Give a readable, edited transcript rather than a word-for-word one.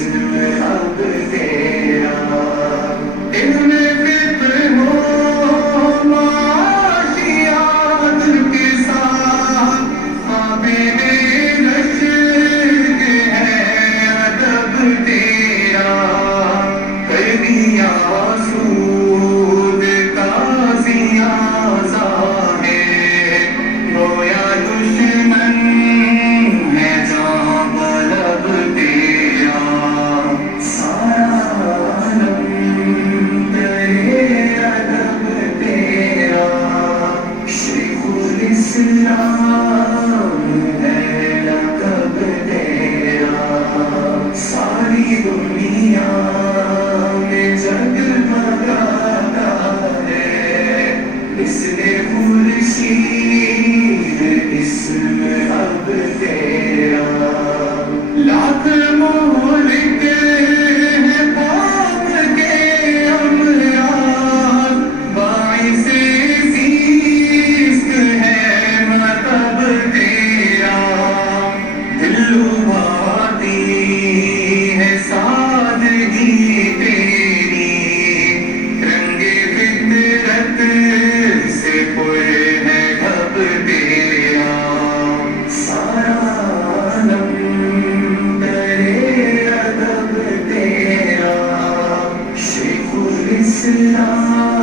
اسم اب تیرا علم فطر ہو معاشیات کے ساتھ قابل رشک ہے ادب تیرا کر دیا سود کا زیادہ ہے گویا دشمن ہے جہاں طلب تیرا سارا عالم کرے ادب تیرا شیخ الاسلام ہے لقب تیرا ساری دنیا میں جگمگاتا ہے مثل خورشید اسم اب تیرا لاکھ مہلک ہے قوم کے امراض باعث زیست ہے مطلب تیرا دل لبھاتی ہے سادگی تیری رنگ فطرت سے پر ہے ڈھب تیرا سارا عالم کرے ادب تیرا شیخ الاسلام